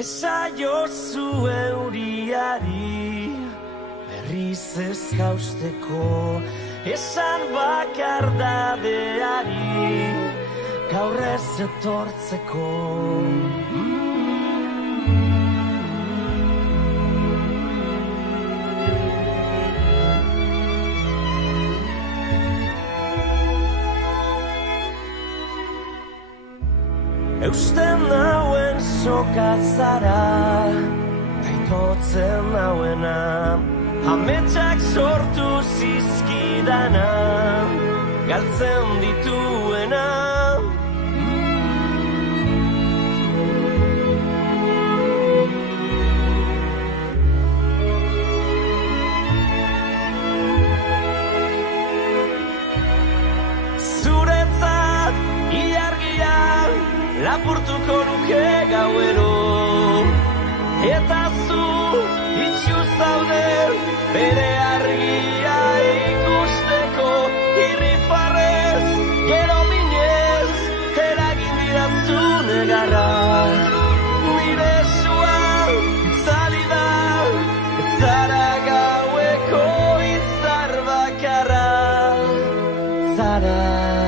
Esaiozu euriari berriz ez jausteko, esan bakardadeari gaur ez etortzeko. Eusten nauen sokatzara, taitotzen nauena, ametsak sortu zizkidana, galtzen dituena. Zuretzat ilargia lapurtuko nuke gauero, eta zu itxu zaude bere argia ikusteko. Irrifarrez, gero minez, eragin didazu negarra. Nire sua itzali da, ez zara gaueko izar bakarra, zara.